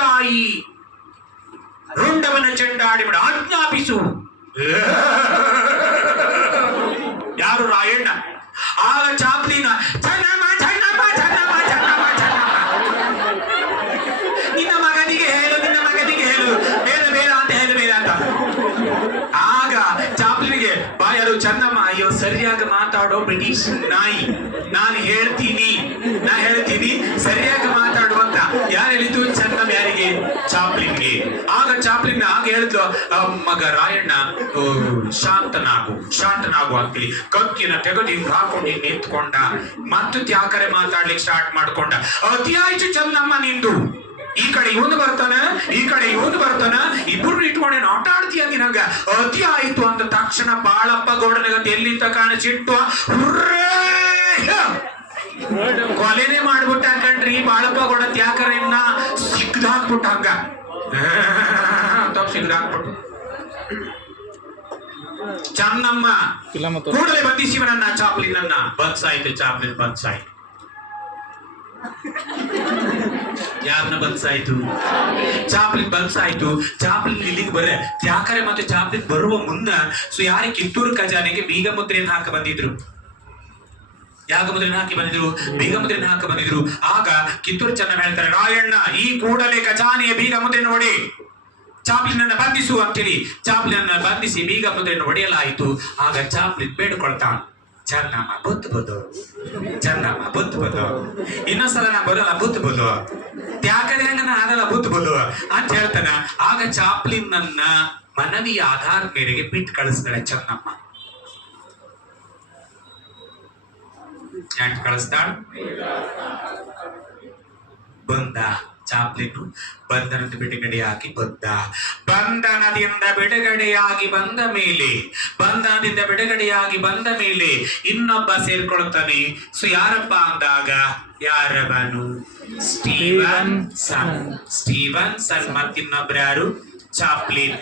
ತಾಯಿ ರುಂಡವನ ಚೆಂಡಾಡಿಬಿಡ ಆಜ್ಞಾಪಿಸು. ಯಾರು? ರಾಯಣ್ಣ. ಆಗ ಚಾಪ್ಲಿನ ಚೆನ್ನಮ್ಮ ಚೆನ್ನಮ್ಮ ಚೆನ್ನಮ್ಮ ಚೆನ್ನಮ್ಮ ಚೆನ್ನಮ್ಮ, ನಿನ್ನ ಮಗನಿಗೆ ಹೇಳು, ನಿನ್ನ ಮಗನಿಗೆ ಹೇಳು, ಬೇಡ ಬೇಡ ಅಂತ ಹೇಳು, ಬೇಡ ಅಂತ. ಆಗ ಚಾಪ್ಲಿನಿಗೆ ಬಾಯರು ಚೆನ್ನಮ್ಮ, ಅಯ್ಯೋ ಸರಿಯಾಗಿ ಮಾತಾಡೋ ಬ್ರಿಟಿಷ್ ನಾಯಿ, ನಾನು ಹೇಳ್ತೀನಿ ಸರಿಯಾಗಿ ಮಾತಾಡು ಅಂತ. ಯಾರು ಹೇಳಿದ್ದು? ಚೆನ್ನಮ್ಮ. ಯಾರಿಗೆ? ಚಾಪ್ಲಿನ್ಗೆ. ಆಗ ಚಾಪ್ಲಿನ್ ಆಗ ಹೇಳಿದ್ಲು, ಮಗ ರಾಯಣ್ಣ ಶಾಂತನಾಗು ಅಂತೇಳಿ ಕಕ್ಕಿನ ತೆಗೆದು ಹಿಂಗ್ ಹಾಕೊಂಡು ನಿಂತ್ಕೊಂಡ. ಮತ್ತು ತ್ಯಾಕರೆ ಮಾತಾಡ್ಲಿಕ್ಕೆ ಸ್ಟಾರ್ಟ್ ಮಾಡ್ಕೊಂಡ. ಅತಿ ಆಯ್ತು ಚೆನ್ನಮ್ಮ ನಿಂದು, ಈ ಕಡೆ ಇವನು ಬರ್ತಾನ, ಈ ಕಡೆ ಇವನು ಬರ್ತಾನ, ಇಬ್ಬರು ಇಟ್ಕೊಂಡೇನು ಆಟ ಆಡ್ತೀಯ ನಿನಗ, ಅತಿ ಆಯ್ತು ಅಂದ ತಕ್ಷಣ ಬಾಳಪ್ಪ ಗೌಡನಿಗಂತ ಎಲ್ಲಿಂದ ಕಾಣಿಸಿಟ್ಟು ಕೊಲೆನೆ ಮಾಡ್ಬಿಟ್ಟ ಕಣ್ರಿ. ಬಾಳಪ್ಪ ಗೌಡ ತ್ಯಾಕರೆಯನ್ನ ಸಿಗ್ದಾಕ್ಬಿಟ್ಟ, ಹಂಗ ಸಿಗ್ದಾಕ್ಬಿಟ್ಟು ಚೆನ್ನಮ್ಮ ಕೂಡಲೇ ಬಂಧಿಸಿವನನ್ನ, ಚಾಪ್ಲಿನನ್ನ. ಬಂದ್ಸಾಯ್ತು ಚಾಪ್ಲಿನ್, ಬಂದ್ಸಾಯ್ತು. ಯಾರನ್ನ ಬಂದ್ಸಾಯ್ತು? ಚಾಪ್ಲಿನ್ ಬಂದ್ಸಾಯ್ತು. ಚಾಪ್ಲಿನ್ ಇಲ್ಲಿಗೆ ಬರ ತ್ಯಾಕರೆ ಮತ್ತೆ ಚಾಪ್ಲಿನ್ ಬರುವ ಮುನ್ನ ಯಾರೇ ಕಿತ್ತೂರು ಖಜಾನೆಗೆ ಬೀಗ ಮುದ್ರೆಯನ್ನು ಹಾಕಿ ಬಂದಿದ್ರು. ಯಾಗ ಮುದ್ರೆನ ಹಾಕಿ ಬಂದಿದ್ರು, ಬೀಗ ಮುದ್ರೆನ ಹಾಕಿ ಬಂದಿದ್ರು. ಆಗ ಕಿತ್ತೂರು ಚೆನ್ನಮ್ಮ ಹೇಳ್ತಾರೆ, ರಾಯಣ್ಣ ಈ ಕೂಡಲೇ ಖಜಾನೆಯ ಬೀಗ ಮುದ್ರೆ ನೋಡಿ ಚಾಪ್ಲಿನನ್ನ ಬಂಧಿಸು ಅಂತೇಳಿ ಚಾಪ್ಲಿನನ್ನ ಬಂಧಿಸಿ ಬೀಗ ಮುದ್ರೆಯನ್ನು ಹೊಡೆಯಲಾಯಿತು. ಆಗ ಚಾಪ್ಲಿನ್ ಬೇಡ್ಕೊಳ್ತಾನ, ಚೆನ್ನಮ್ಮ ಬುದ್ಧಬಹುದು, ಚೆನ್ನಮ್ಮ ಬುದ್ಧಬಹುದು, ಇನ್ನೊಂದ್ಸಲ ನಾ ಬರೋಲ್ಲ ಬುದ್ಧಬಹುದು, ತ್ಯಾಕರೆ ಹಂಗನ ಆಗಲ್ಲ ಬುದ್ಧಬಹುದು ಅಂತ ಹೇಳ್ತಾನ. ಆಗ ಚಾಪ್ಲಿನ್ ನನ್ನ ಮನವಿಯ ಆಧಾರ ಮೇರೆಗೆ ಬಿಟ್ಟು ಕಳಿಸ್ತಾಳೆ ಚೆನ್ನಮ್ಮ. ಯಾಕೆ ಕಳಿಸ್ತಾಳ? ಬಂದ ಚಾಪ್ಲಿನ್ ಬಂಧನದ ಬಿಡುಗಡೆಯಾಗಿ ಬಂದ. ಬಂಧನದಿಂದ ಬಿಡುಗಡೆಯಾಗಿ ಬಂದ ಮೇಲೆ ಇನ್ನೊಬ್ಬ ಸೇರ್ಕೊಳ್ತಾನೆ. ಸೊ ಯಾರಪ್ಪ ಅಂದಾಗ ಯಾರವನು? ಸ್ಟೀವನ್ ಸನ್. ಮತ್ತಿನ್ನೊಬ್ರು ಯಾರು? ಚಾಪ್ಲಿನ್.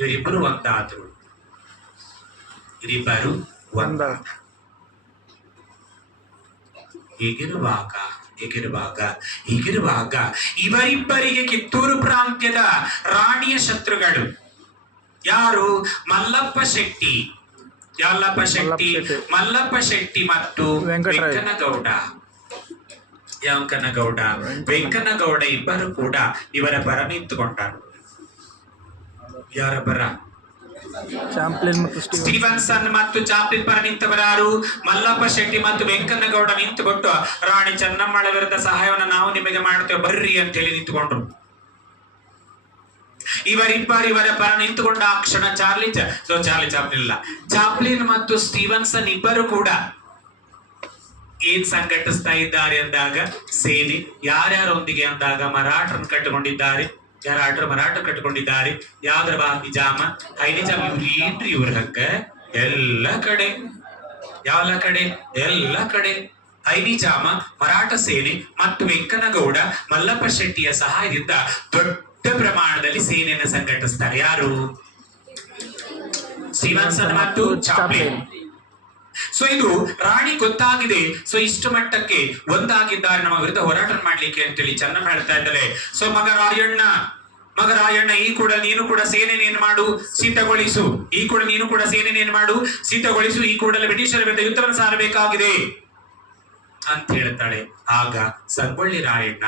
ಇವರಿಬ್ಬರು ಒಂದಾದ್ರು. ಹೀಗಿರುವಾಗ ಇವರಿಬ್ಬರಿಗೆ ಕಿತ್ತೂರು ಪ್ರಾಂತ್ಯದ ರಾಣಿಯ ಶತ್ರುಗಳು ಯಾರು? ಮಲ್ಲಪ್ಪ ಶೆಟ್ಟಿ ಮತ್ತು ವೆಂಕನಗೌಡ ಇಬ್ಬರು ಕೂಡ ಇವರ ಪರ ನಿಂತುಕೊಂಡರು. ಯಾರ ಪರ? ಸ್ಟೀವನ್ಸನ್ ಮತ್ತು ಚಾಪ್ಲಿನ್ ಪರ ನಿಂತವರಾರು? ಮಲ್ಲಪ್ಪ ಶೆಟ್ಟಿ ಮತ್ತು ವೆಂಕನಗೌಡ ನಿಂತುಬಿಟ್ಟು ರಾಣಿ ಚೆನ್ನಮ್ಮಳ ವಿರುದ್ಧ ಸಹಾಯವನ್ನು ನಾವು ನಿಮಗೆ ಮಾಡ್ತೇವೆ ಬರ್ರಿ ಅಂತ ಹೇಳಿ ನಿಂತುಕೊಂಡ್ರು. ಇವರ ಪರ ನಿಂತುಕೊಂಡ ಆ ಕ್ಷಣ ಚಾಪ್ಲಿನ್ ಮತ್ತು ಸ್ಟೀವನ್ಸನ್ ಇಬ್ಬರು ಕೂಡ ಏನ್ ಸಂಘಟಿಸ್ತಾ ಇದ್ದಾರೆ ಅಂದಾಗ ಸೇನೆ ಯಾರ್ಯಾರೊಂದಿಗೆ ಅಂದಾಗ ಮರಾಠರನ್ನು ಕಟ್ಟಿಕೊಂಡಿದ್ದಾರೆ. ಮರಾಠ ಕಟ್ಟಿಕೊಂಡಿದ್ದಾರೆ. ಯಾವ್ದ್ರ ನಿಜಾಮ ಹೈನಿಜಾಮ ಇವ್ರ ಹಕ್ಕ ಎಲ್ಲ ಕಡೆ ಹೈನಿಜಾಮ, ಮರಾಠ ಸೇನೆ ಮತ್ತು ವೆಂಕನಗೌಡ ಮಲ್ಲಪ್ಪ ಶೆಟ್ಟಿಯ ಸಹಾಯದಿಂದ ದೊಡ್ಡ ಪ್ರಮಾಣದಲ್ಲಿ ಸೇನೆಯನ್ನು ಸಂಘಟಿಸ್ತಾರೆ. ಯಾರು? ಸ್ಟೀವನ್ಸನ್ ಮತ್ತು ಚಾಪ್ಲಿನ್. ಸೊ ಇದು ರಾಣಿ ಗೊತ್ತಾಗಿದೆ. ಸೊ ಇಷ್ಟು ಮಟ್ಟಕ್ಕೆ ಒಂದಾಗಿದ್ದಾರೆ, ನಮ್ಮ ವಿರುದ್ಧ ಹೋರಾಟ ಮಾಡ್ಲಿಕ್ಕೆ ಅಂತೇಳಿ ಚೆನ್ನಮ್ಮ ಹೇಳ್ತಾ ಇದ್ದಾರೆ. ಸೊ ಮಗ ರಾಯಣ್ಣ ಈ ಕೂಡ ನೀನು ಕೂಡ ಸೇನೆಯನ್ನು ಮಾಡು, ಸಿದ್ಧಗೊಳಿಸು. ಈ ಕೂಡಲೇ ಬ್ರಿಟಿಷರ ವಿರುದ್ಧ ಯುದ್ಧವನ್ನು ಸಾರಬೇಕಾಗಿದೆ ಅಂತ ಹೇಳ್ತಾಳೆ. ಆಗ ಸಂಗೊಳ್ಳಿ ರಾಯಣ್ಣ,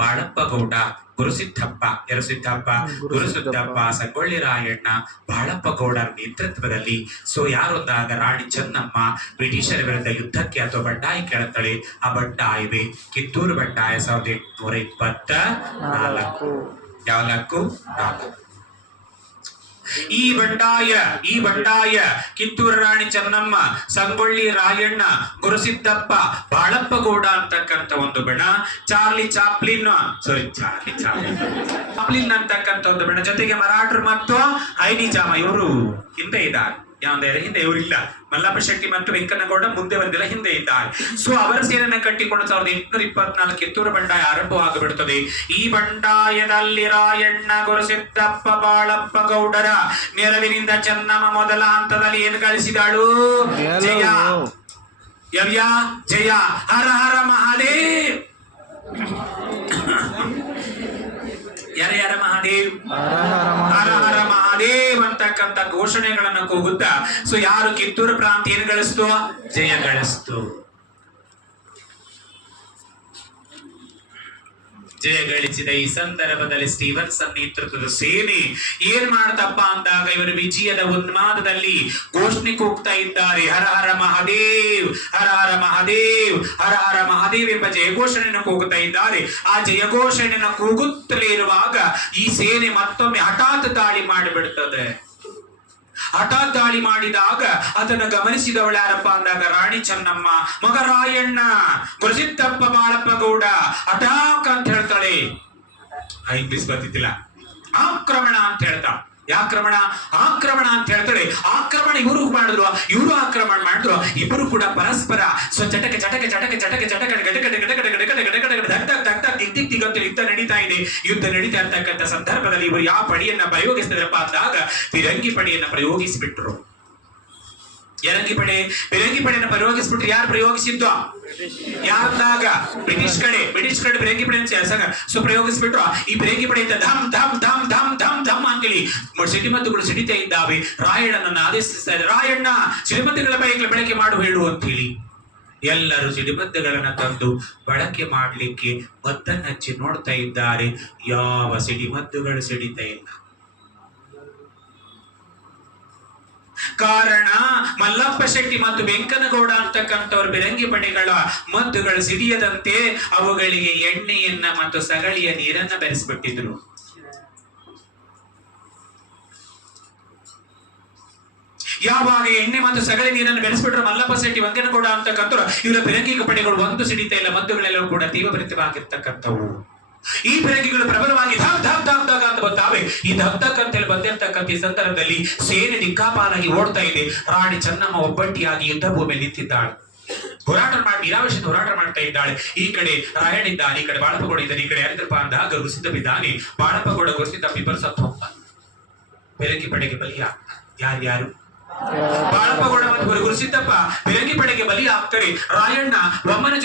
ಬಾಳಪ್ಪ ಗೌಡ, ಗುರುಸಿದ್ದಪ್ಪ, ಸಂಗೊಳ್ಳಿ ರಾಯಣ್ಣ, ಬಾಳಪ್ಪ ಗೌಡರ ನೇತೃತ್ವದಲ್ಲಿ ಸೊ ಯಾರೊಂದಾಗ ರಾಣಿ ಚೆನ್ನಮ್ಮ ಬ್ರಿಟಿಷರ ವಿರುದ್ಧ ಯುದ್ಧಕ್ಕೆ ಅಥವಾ ಬಂಡಾಯ ಕೇಳುತ್ತಾಳೆ. ಆ ಬಂಡಾಯವೇ ಕಿತ್ತೂರು ಬಂಡಾಯ 1824. ಈ ಬಂಡಾಯ ಕಿತ್ತೂರು ರಾಣಿ ಚೆನ್ನಮ್ಮ, ಸಂಗೊಳ್ಳಿ ರಾಯಣ್ಣ, ಗುರುಸಿದ್ದಪ್ಪ, ಬಾಳಪ್ಪ ಗೌಡ ಅಂತಕ್ಕಂಥ ಒಂದು ಬಣ, ಚಾಪ್ಲಿನ್ ಅಂತಕ್ಕಂಥ ಒಂದು ಬಣ, ಜೊತೆಗೆ ಮರಾಠರು ಮತ್ತು ಹೈನಿಜಾಮ ಇವರು ಹಿಂದೆ ಇದ್ದಾರೆ. ಹಿಂದೆ ಇವರಿಲ್ಲ. ಮಲ್ಲಪ್ಪ ಶೆಟ್ಟಿ ಮತ್ತು ವೆಂಕನಗೌಡ ಮುಂದೆ ಬಂದಿಲ್ಲ, ಹಿಂದೆ ಇದ್ದಾರೆ. ಸೊ ಅವರ ಸೇನೆಯನ್ನು ಕಟ್ಟಿಕೊಂಡು 1824 ಕಿತ್ತೂರು ಬಂಡಾಯ ಆರಂಭವಾಗಿಬಿಡುತ್ತದೆ. ಈ ಬಂಡಾಯದಲ್ಲಿ ರಾಯಣ್ಣ, ಗುರುಸಿದ್ದಪ್ಪ, ಬಾಳಪ್ಪ ಗೌಡರ ನೆರವಿನಿಂದ ಚೆನ್ನಮ್ಮ ಮೊದಲ ಹಂತದಲ್ಲಿ ಏನು ಗಳಿಸಿದಾಳು? ಜಯ ಹರ ಹರ ಮಹಾದೇವ್. ಯಾರ ಯಾರ ಮಹಾದೇವ್, ಹರ ಹರ ಹರ ಮಹಾದೇವ್ ಅಂತಕ್ಕಂಥ ಘೋಷಣೆಗಳನ್ನ ಕೂಗುತ್ತಾ ಸೊ ಯಾರು ಕಿತ್ತೂರು ಪ್ರಾಂತ ಏನು ಗಳಿಸ್ತು? ಜಯ ಗಳಿಸ್ತು. ಜಯ ಗಳಿಸಿದ ಈ ಸಂದರ್ಭದಲ್ಲಿ ಸ್ಟೀವನ್ಸನ್ ನೇತೃತ್ವದ ಸೇನೆ ಏನ್ ಮಾಡ್ತಪ್ಪ ಅಂದಾಗ ಇವರು ವಿಜಯದ ಉನ್ಮಾದದಲ್ಲಿ ಘೋಷಣೆ ಕೂಗ್ತಾ ಇದ್ದಾರೆ. ಹರ ಹರ ಮಹಾದೇವ್, ಹರ ಹರ ಮಹಾದೇವ್, ಹರ ಹರ ಮಹಾದೇವ್ ಎಂಬ ಜಯಘೋಷಣೆಯನ್ನು ಕೂಗುತ್ತಾ ಇದ್ದಾರೆ. ಆ ಜಯಘೋಷಣೆಯನ್ನು ಕೂಗುತ್ತಲೇ ಇರುವಾಗ ಈ ಸೇನೆ ಮತ್ತೊಮ್ಮೆ ಹಠಾತ್ ದಾಳಿ ಮಾಡಿಬಿಡ್ತದೆ. ಹಠಾತ್ ದಾಳಿ ಮಾಡಿದಾಗ ಅದನ್ನು ಗಮನಿಸಿದವಳು ಯಾರಪ್ಪ ಅಂದಾಗ ರಾಣಿ ಚೆನ್ನಮ್ಮ, ಮಗ ರಾಯಣ್ಣ, ಗುರುಸಿದ್ದಪ್ಪ ಬಾಳಪ್ಪ ಗೌಡ ಅಟಾಕ್ ಅಂತ ಹೇಳ್ತಾಳೆ. ಇಂಗ್ಲಿಷ್ ಬರ್ತಿದ್ದಿಲ್ಲ, ಆಕ್ರಮಣ ಅಂತ ಹೇಳ್ತಾ. ಯಾಕ್ರಮಣ? ಆಕ್ರಮಣ ಅಂತ ಹೇಳ್ತಾಳೆ. ಆಕ್ರಮಣ ಇವರು ಮಾಡಿದ್ರು, ಇವರು ಆಕ್ರಮಣ ಮಾಡಿದ್ರು. ಇಬ್ಬರು ಕೂಡ ಪರಸ್ಪರ ಚಟಕೆ ಚಟಕೆ ಚಟಕೆ ಚಟಕೆ ಚಟಕೆ ದಿಗ್ದಿಗ್ಗಂತ ಯುದ್ಧ ನಡೀತಾ ಇದೆ. ಯುದ್ಧ ನಡೀತಾ ಇರ್ತಕ್ಕಂಥ ಸಂದರ್ಭದಲ್ಲಿ ಇವರು ಯಾವ ಪಡಿಯನ್ನ ಪ್ರಯೋಗಿಸಿದ್ರಪ್ಪ ಅಂದಾಗ ಫಿರಂಗಿ ಪಡಿಯನ್ನ ಪ್ರಯೋಗಿಸಿಬಿಟ್ರು. ಎರಗಿ ಪಡೆ, ಫಿರಂಗಿ ಪಡೆಯನ್ನು ಪ್ರಯೋಗಿಸ್ಬಿಟ್ರು. ಯಾರು ಪ್ರಯೋಗಿಸಿದ್ದು? ಯಾರ್ದಾಗ? ಬ್ರಿಟಿಷ್ ಕಡೆ ಫಿರಂಗಿ ಪಡೆ ಸೊ ಪ್ರಯೋಗಿಸ್ಬಿಟ್ರು. ಈ ಫಿರಂಗಿ ಪಡೆಯಿಂದ ಧಮ್ ಧಮ್ ಧಮ್ ಧಮ್ ಧಮ್ ಧಮ್ ಅಂತೇಳಿ ಸಿಡಿಮದ್ದುಗಳು ಸಿಡಿತಾ ಇದ್ದಾವೆ. ರಾಯಣ್ಣನನ್ನು ಆದೇಶಿಸ್ತಾರೆ, ರಾಯಣ್ಣ ಸಿಡಿಮದ್ದುಗಳ ಬಳಕೆ ಮಾಡು ಹೇಳು ಅಂತ ಹೇಳಿ ಎಲ್ಲರೂ ಸಿಡಿಮದ್ದುಗಳನ್ನ ತಂದು ಬಳಕೆ ಮಾಡ್ಲಿಕ್ಕೆ ಮದ್ದನ್ನ ಹಚ್ಚಿ ನೋಡ್ತಾ ಇದ್ದಾರೆ. ಯಾವ ಸಿಡಿಮದ್ದುಗಳು ಸಿಡಿತಾ ಇಲ್ಲ. ಕಾರಣ ಮಲ್ಲಪ್ಪ ಶೆಟ್ಟಿ ಮತ್ತು ವೆಂಕನಗೌಡ ಅಂತಕ್ಕಂಥವ್ರ ಫಿರಂಗಿ ಪಡೆಗಳ ಮದ್ದುಗಳು ಸಿಡಿಯದಂತೆ ಅವುಗಳಿಗೆ ಎಣ್ಣೆಯನ್ನ ಮತ್ತು ಸಗಳಿಯ ನೀರನ್ನ ಬೆರೆಸ್ಬಿಟ್ಟಿದ್ರು. ಯಾವಾಗ ಎಣ್ಣೆ ಮತ್ತು ಸಗಳಿ ನೀರನ್ನು ಬೆರೆಸ್ಬಿಟ್ರು ಮಲ್ಲಪ್ಪ ಶೆಟ್ಟಿ, ವೆಂಕನಗೌಡ ಅಂತಕ್ಕಂಥವ್ರು ಇವರ ಫಿರಂಗಿ ಪಡೆಗಳು ಒಂದು ಸಿಡಿತಾ ಇಲ್ಲ. ಮದ್ದುಗಳೆಲ್ಲವೂ ಕೂಡ ತೀವ್ರಭರಿತವಾಗಿರ್ತಕ್ಕಂಥವು. ಈ ಫಿರಂಗಿಗಳು ಪ್ರಬಲವಾಗಿ ಧಾಕ್ ಧಾಕ್ ಧಾಕ್ ಧಾಕ್ ಅಂತ ಬರ್ತಾವೆ. ಈ ಧಕ್ ಧಕ್ ಅಂತೇಳಿ ಬಂದಿರ್ತಕ್ಕಂಥ ಈ ಸಂದರ್ಭದಲ್ಲಿ ಸೇನೆ ದಿಕ್ಕಾಪಾಲಾಗಿ ಓಡ್ತಾ ಇದೆ. ರಾಣಿ ಚೆನ್ನಮ್ಮ ಒಬ್ಬಟ್ಟಿಯಾಗಿ ಯುದ್ಧ ಭೂಮಿಯಲ್ಲಿ ನಿಂತಿದ್ದಾಳೆ. ಹೋರಾಟ ಮಾಡಿ ವೀರಾವೇಶದ ಹೋರಾಟ ಮಾಡ್ತಾ ಇದ್ದಾಳೆ. ಈ ಕಡೆ ರಾಯಣ್ಣ ಇದ್ದಾನೆ, ಈ ಕಡೆ ಬಾಳಪ್ಪಗೌಡ ಇದ್ದಾನೆ, ಈ ಕಡೆ ಯಾರಿದ್ರಪ್ಪ ಅಂದಾಗ ಗುರುಸಿದ್ದಪ್ಪಿದ್ದಾನೆ. ಬಾಳಪ್ಪಗೌಡ ಗುರುಸಿದ್ದಪ್ಪ ಇಬ್ಬರು ಸತ್ತು ಹೋಗ್ತಾನೆ. ಫಿರಂಗಿ ಪಡೆಗೆ ಬಲಿ ಆಗ್ತಾನೆ. ಯಾರ್ಯಾರು? ಬಾಳಪ್ಪಗೌಡ ಮತ್ತು ಗುರುಸಿದ್ದಪ್ಪ ಫಿರಂಗಿ ಪಡೆಗೆ ಬಲಿ ಆಗ್ತಾರೆ. ರಾಯಣ್ಣ ಅಮ್ಮನ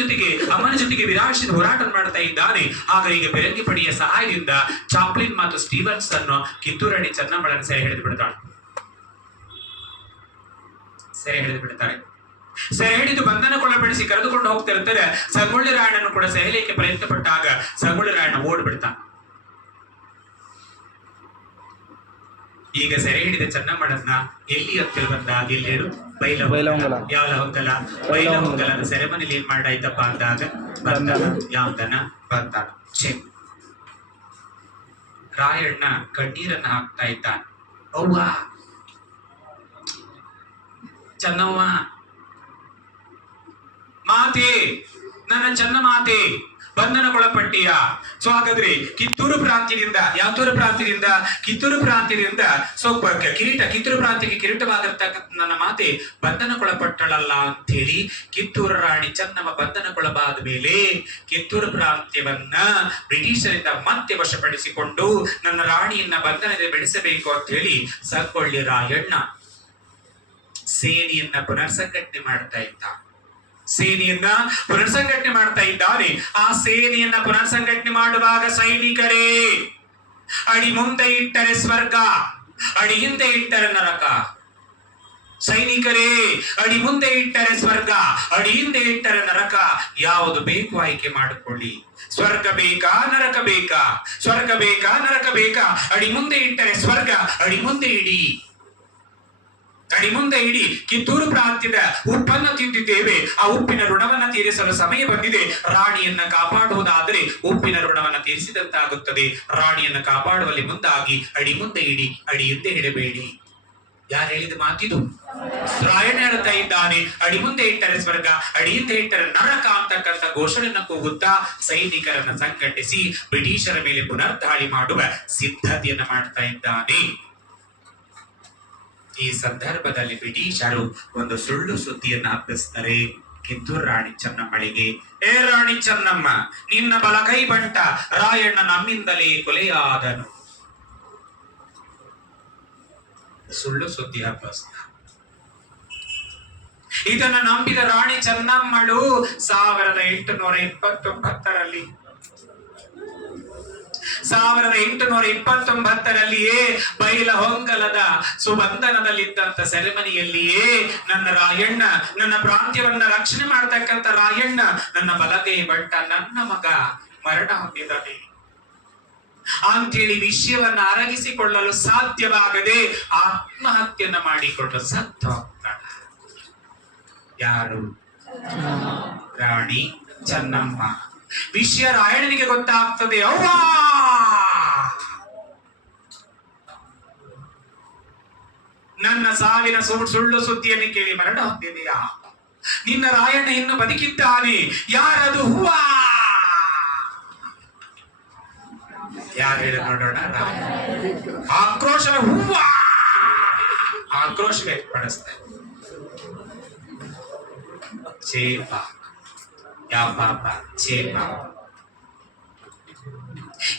ಜೊತೆಗೆ ವೀರಾವೇಶದ ಹೋರಾಟ ಮಾಡ್ತಾ ಇದ್ದಾನೆ. ಆಗ ಈಗ ಫಿರಂಗಿ ಪಡೆಯ ಸಹಾಯದಿಂದ ಚಾಪ್ಲಿನ್ ಮತ್ತು ಸ್ಟೀವನ್ಸನ್ ಕಿತ್ತೂರಾಣಿ ಚೆನ್ನಮ್ಮಳನ್ನು ಸೆರೆ ಹಿಡಿದು ಬಿಡ್ತಾರೆ. ಸೆರೆ ಹಿಡಿದು ಬಂಧನಕ್ಕೊಳಪಡಿಸಿ ಕರೆದುಕೊಂಡು ಹೋಗ್ತಿರ್ತಾರೆ. ಸಂಗೊಳ್ಳಿ ರಾಯಣ್ಣನ್ನು ಕೂಡ ಸೆರೆಯಲಿಕ್ಕೆ ಪ್ರಯತ್ನ ಪಟ್ಟಾಗ ಸಂಗೊಳ್ಳಿ ರಾಯಣ್ಣ ಓಡ್ಬಿಡ್ತಾನೆ. ಈಗ ಸೆರೆ ಹಿಡಿದ ಚೆನ್ನಮ್ಮಳನ್ನ ಎಲ್ಲಿ ಹತ್ತಿರ ಬಂದಾಗ ಎಲ್ಲೇರು ಬೈಲಹೊಂಗಲ. ಬೈಲಹೊಂಗಲದ ಸೆರೆಮನೆಯಲ್ಲಿ ಏನ್ ಮಾಡಾಯ್ತಪ್ಪ ಅಂದಾಗ ಯಾವ್ದನ ಬಂದಾನ. ರಾಯಣ್ಣ ಕಣ್ಣೀರನ್ನ ಹಾಕ್ತಾ ಇದ್ದಾನೆ. ಅವ್ವ ಚೆನ್ನವ್ವ, ಮಾತೆ, ನನ್ನ ಚೆನ್ನ ಮಾತೆ ಬಂಧನಕ್ಕೊಳಪಟ್ಟಿಯ. ಸೊ ಹಾಗಾದ್ರೆ ಕಿತ್ತೂರು ಪ್ರಾಂತ್ಯದಿಂದ ಕಿತ್ತೂರು ಪ್ರಾಂತ್ಯಕ್ಕೆ ಕಿರೀಟವಾಗಿರ್ತಕ್ಕಂಥ ನನ್ನ ಮಾತೆ ಬಂಧನಕ್ಕೊಳಪಟ್ಟಳಲ್ಲ ಅಂತ ಹೇಳಿ ಕಿತ್ತೂರು ರಾಣಿ ಚೆನ್ನಮ್ಮ ಬಂಧನಕ್ಕೊಳಬಾದ ಮೇಲೆ ಕಿತ್ತೂರು ಪ್ರಾಂತ್ಯವನ್ನ ಬ್ರಿಟಿಷರಿಂದ ಮತ್ತೆ ವಶಪಡಿಸಿಕೊಂಡು ನನ್ನ ರಾಣಿಯನ್ನ ಬಂಧನದಲ್ಲಿ ಬೆಳೆಸಬೇಕು ಅಂತ ಹೇಳಿ ಸಂಗೊಳ್ಳಿ ರಾಯಣ್ಣ ಸೇನೆಯನ್ನ ಪುನರ್ಸಂಘಟನೆ ಮಾಡ್ತಾ ಇದ್ದಾನೆ. ಆ ಸೇನೆಯನ್ನ ಪುನರ್ಸಂಘಟನೆ ಮಾಡುವಾಗ ಸೈನಿಕರೇ, ಅಡಿ ಮುಂದೆ ಇಟ್ಟರೆ ಸ್ವರ್ಗ, ಅಡಿ ಹಿಂದೆ ಇಟ್ಟರೆ ನರಕ. ಸೈನಿಕರೇ, ಅಡಿ ಮುಂದೆ ಇಟ್ಟರೆ ಸ್ವರ್ಗ, ಅಡಿ ಹಿಂದೆ ಇಟ್ಟರೆ ನರಕ. ಯಾವುದು ಬೇಕು ಆಯ್ಕೆ ಮಾಡಿಕೊಳ್ಳಿ. ಸ್ವರ್ಗ ಬೇಕಾ ನರಕ ಬೇಕಾ? ಸ್ವರ್ಗ ಬೇಕಾ ನರಕ ಬೇಕಾ? ಅಡಿ ಮುಂದೆ ಇಟ್ಟರೆ ಸ್ವರ್ಗ, ಅಡಿ ಮುಂದೆ ಇಡಿ. ಕಿತ್ತೂರು ಪ್ರಾಂತ್ಯದ ಉಪ್ಪನ್ನು ತಿಂದಿದ್ದೇವೆ. ಆ ಉಪ್ಪಿನ ಋಣವನ್ನ ತೀರಿಸಲು ಸಮಯ ಬಂದಿದೆ. ರಾಣಿಯನ್ನ ಕಾಪಾಡುವುದಾದರೆ ಉಪ್ಪಿನ ಋಣವನ್ನ ತೀರಿಸಿದಂತಾಗುತ್ತದೆ. ರಾಣಿಯನ್ನ ಕಾಪಾಡುವಲ್ಲಿ ಮುಂದಾಗಿ ಅಡಿ ಮುಂದೆ ಇಡಿ, ಅಡಿ ಹಿಂದೆ ಇಡಬೇಡಿ. ಯಾರು ಹೇಳಿದ ಮಾತಿದು? ರಾಯಣ್ಣ ಹೇಳ್ತಾ ಇದ್ದಾನೆ. ಅಡಿ ಮುಂದೆ ಇಟ್ಟರೆ ಸ್ವರ್ಗ, ಅಡಿ ಹಿಂದೆ ಇಟ್ಟರೆ ನರಕ ಅಂತಕ್ಕಂಥ ಘೋಷಣೆಯನ್ನು ಕೂಗುತ್ತಾ ಸೈನಿಕರನ್ನ ಸಂಘಟಿಸಿ ಬ್ರಿಟಿಷರ ಮೇಲೆ ಪುನರ್ದಾಳಿ ಮಾಡುವ ಸಿದ್ಧತೆಯನ್ನ ಮಾಡ್ತಾ ಇದ್ದಾನೆ. ಈ ಸಂದರ್ಭದಲ್ಲಿ ಬ್ರಿಟಿಷರು ಒಂದು ಸುಳ್ಳು ಸುದ್ದಿಯನ್ನು ಹಬ್ಬಿಸ್ತಾರೆ ಕಿತ್ತೂರು ರಾಣಿ ಚೆನ್ನಮ್ಮಳಿಗೆ. ಏ ರಾಣಿ ಚೆನ್ನಮ್ಮ, ನಿನ್ನ ಬಲಗೈ ಬಂಟ ರಾಯಣ್ಣ ನಮ್ಮಿಂದಲೇ ಕೊಲೆಯಾದನು. ಸುಳ್ಳು ಸುದ್ದಿ ಹಬ್ಬಿಸ್ತ. ಇದನ್ನು ನಂಬಿದ ರಾಣಿ ಚೆನ್ನಮ್ಮಳು 1829 1829ರಲ್ಲಿಯೇ ಬೈಲ ಹೊಂಗಲದ ಸುಬಂಧನದಲ್ಲಿದ್ದಂತ ಸೆರೆಮನಿಯಲ್ಲಿಯೇ ನನ್ನ ರಾಯಣ್ಣ, ನನ್ನ ಪ್ರಾಂತ್ಯವನ್ನ ರಕ್ಷಣೆ ಮಾಡ್ತಕ್ಕಂಥ ರಾಯಣ್ಣ, ನನ್ನ ಬಲಗೈ ಬಂಟ ನನ್ನ ಮಗ ಮರಣ ಹೊಂದಿದ್ದಾನೆ ಅಂತೇಳಿ ವಿಷಯವನ್ನ ಅರಗಿಸಿಕೊಳ್ಳಲು ಸಾಧ್ಯವಾಗದೆ ಆತ್ಮಹತ್ಯೆಯನ್ನ ಮಾಡಿಕೊಂಡು ಸತ್ತ ಹೋಗ್ತಾಳ. ಯಾರು? ರಾಣಿ ಚೆನ್ನಮ್ಮ. ವಿಷಯ ರಾಯಣನಿಗೆ ಗೊತ್ತಾಗ್ತದೆ. ಅವ್ವಾ, ನನ್ನ ಸಾವಿನ ಸುಳ್ಳು ಸುದ್ದಿಯನ್ನು ಕೇಳಿ ಮರಣ ಹೊಂದಿದೆಯಾ? ನಿನ್ನ ರಾಯಣ್ಣ ಇನ್ನು ಬದುಕಿದ್ದಾನೆ. ಯಾರದು? ಹೂವಾ. ಯಾರು ಹೇಳ ನೋಡೋಣ? ಆಕ್ರೋಶ. ಹೂವಾ. ಆಕ್ರೋಶ ವ್ಯಕ್ತಪಡಿಸ್ತಾರೆ. ಚೇಪ. ಯಾವ ಪಾಪ? ಚೇಪ.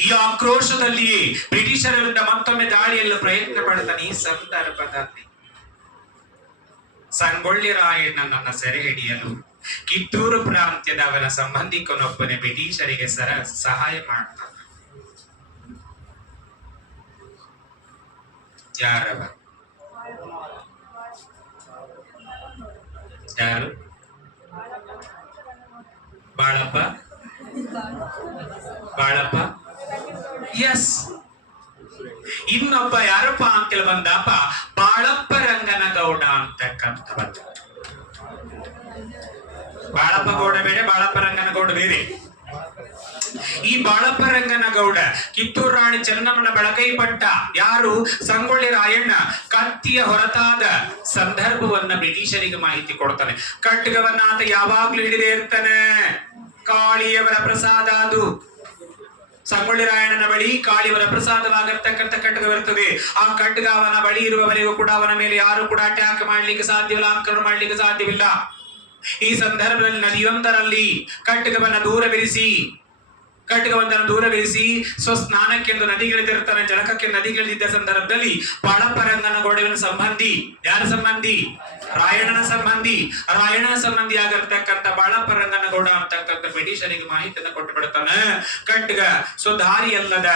ಈ ಆಕ್ರೋಶದಲ್ಲಿಯೇ ಬ್ರಿಟಿಷರ ವಿರುದ್ಧ ಮತ್ತೊಮ್ಮೆ ದಾಳಿಯಲು ಪ್ರಯತ್ನ ಪಡ್ತಾನೆ. ಈ ಸಂದರ್ಭದಲ್ಲಿ ಸಂಗೊಳ್ಳಿ ರಾಯಣ್ಣನನ್ನ ಸೆರೆ ಹಿಡಿಯಲು ಕಿತ್ತೂರು ಪ್ರಾಂತ್ಯದ ಅವನ ಸಂಬಂಧಿಕನೊಬ್ಬನೇ ಬ್ರಿಟಿಷರಿಗೆ ಸಹಾಯ ಮಾಡ್ತಾನೆ. ಯಾರವ? ಯಾರು? ಬಾಳಪ್ಪ. ಬಾಳಪ್ಪ. ಎಸ್. ಇನ್ನೊಬ್ಬ ಯಾರಪ್ಪ ಅಂತ ಬಂದಪ್ಪ, ಬಾಳಪ್ಪ ರಂಗನಗೌಡ ಅಂತಕ್ಕಂಥ ಬಂದ. ಬಾಳಪ್ಪ ಗೌಡ ಬೇರೆ, ಬಾಳಪ್ಪ ರಂಗನಗೌಡ ಬೇರೆ. ಈ ಬಾಳಪ್ಪ ರಂಗನಗೌಡ ಕಿತ್ತೂರು ರಾಣಿ ಚೆನ್ನಮ್ಮನ ಬಳಗೈ ಪಟ್ಟ. ಯಾರು? ಸಂಗೊಳ್ಳಿ ರಾಯಣ್ಣ ಕತ್ತಿಯ ಹೊರತಾದ ಸಂದರ್ಭವನ್ನ ಬ್ರಿಟಿಷರಿಗೆ ಮಾಹಿತಿ ಕೊಡ್ತಾನೆ. ಖಡ್ಗವನ್ನ ಆತ ಯಾವಾಗ್ಲೂ ಹಿಡಿದೇ ಇರ್ತಾನೆ. ಕಾಳಿಯವರ ಪ್ರಸಾದ ಅದು. ಸಂಗೊಳ್ಳಿ ರಾಯಣ್ಣನ ಬಳಿ ಕಾಳಿಯವರ ಪ್ರಸಾದವಾಗಿರ್ತಕ್ಕಂಥ ಖಡ್ಗವಿರ್ತದೆ. ಆ ಖಡ್ಗ ಅವನ ಬಳಿ ಇರುವವರೆಗೂ ಕೂಡ ಅವನ ಮೇಲೆ ಯಾರು ಕೂಡ ಅಟ್ಯಾಕ್ ಮಾಡ್ಲಿಕ್ಕೆ ಸಾಧ್ಯವಿಲ್ಲ, ಆಕ್ರಮಣ ಮಾಡ್ಲಿಕ್ಕೆ ಸಾಧ್ಯವಿಲ್ಲ. ಈ ಸಂದರ್ಭದಲ್ಲಿ ನದಿಯೊಂದರಲ್ಲಿ ಖಡ್ಗವನ್ನ ದೂರವಿರಿಸಿ ಸ್ವಸ್ನಾನಕ್ಕೆಂದು ನದಿಗಿಳಿದಿರ್ತಾನೆ. ಜಳಕಕ್ಕೆ ನದಿಗಿಳಿದಿದ್ದ ಸಂದರ್ಭದಲ್ಲಿ ಬಾಳಪ್ಪ ರಂಗನಗೌಡನ ಸಂಬಂಧಿ. ಯಾರ ಸಂಬಂಧಿ? ರಾಯಣ್ಣನ ಸಂಬಂಧಿ. ರಾಯಣ್ಣನ ಸಂಬಂಧಿ ಆಗಿರ್ತಕ್ಕಂಥ ಬಾಳಪ್ಪ ರಂಗನಗೌಡ ಅಂತಕ್ಕಂಥ ಬ್ರಿಟಿಷರಿಗೆ ಮಾಹಿತಿಯನ್ನು ಕೊಟ್ಟು ಬಿಡ್ತಾನೆ. ಖಡ್ಗ ಸುಧಾರಿಯಲ್ಲದ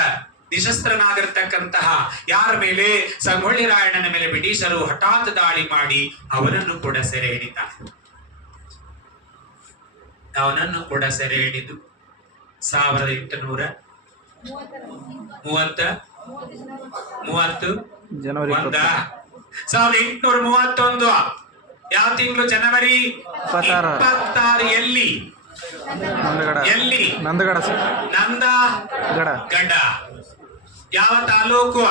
ನಿಶಸ್ತ್ರನಾಗಿರ್ತಕ್ಕಂತಹ ಯಾರ ಮೇಲೆ? ಸಂಗೊಳ್ಳಿ ರಾಯಣ್ಣನ ಮೇಲೆ ಬ್ರಿಟಿಷರು ಹಠಾತ್ ದಾಳಿ ಮಾಡಿ ಅವನನ್ನು ಕೂಡ ಸೆರೆ ಹಿಡಿದು 1831 ಯಾವ ತಿಂಗಳು? ಜನವರಿ 26. ಎಲ್ಲಿ? ನಂದಗಡ. ಯಾವ ತಾಲೂಕು?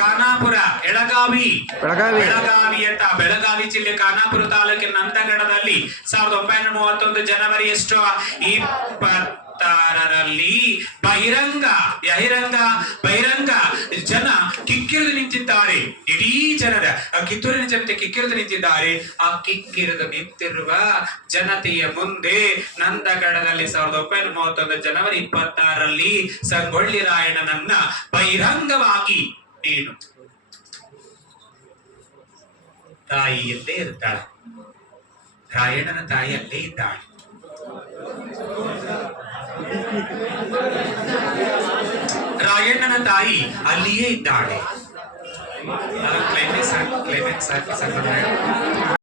ಖಾನಾಪುರ. ಬೆಳಗಾವಿ ಜಿಲ್ಲೆ ಖಾನಾಪುರ ತಾಲೂಕಿನ ನಂದಗಡದಲ್ಲಿ 1931 ಜನವರಿ 26ರಲ್ಲಿ ಬಹಿರಂಗ ಜನ ಕಿಕ್ಕಿರಿದು ನಿಂತಿದ್ದಾರೆ. ಇಡೀ ಜನರ ಕಿತ್ತೂರಿನ ಜನತೆ ಕಿಕ್ಕಿರಿದು ನಿಂತಿದ್ದಾರೆ. ಆ ಕಿಕ್ಕಿರಿದು ನಿಂತಿರುವ ಜನತೆಯ ಮುಂದೆ ನಂದಗಡದಲ್ಲಿ 1931 ಜನವರಿ 26ರಲ್ಲಿ ಸಂಗೊಳ್ಳಿ ರಾಯಣ್ಣನನ್ನ ಬಹಿರಂಗವಾಗಿ ಏನು ತಾಯಿಯಲ್ಲೇ ಇರ್ತಾಳೆ. ರಾಯಣ್ಣನ ತಾಯಿ ಅಲ್ಲೇ ಇದ್ದಾಳೆ. ರಾಯಣ್ಣನ ತಾಯಿ ಅಲ್ಲಿಯೇ ಇದ್ದಾಳೆ. ಕ್ಲೈಮ್ಯಾಕ್ಸ್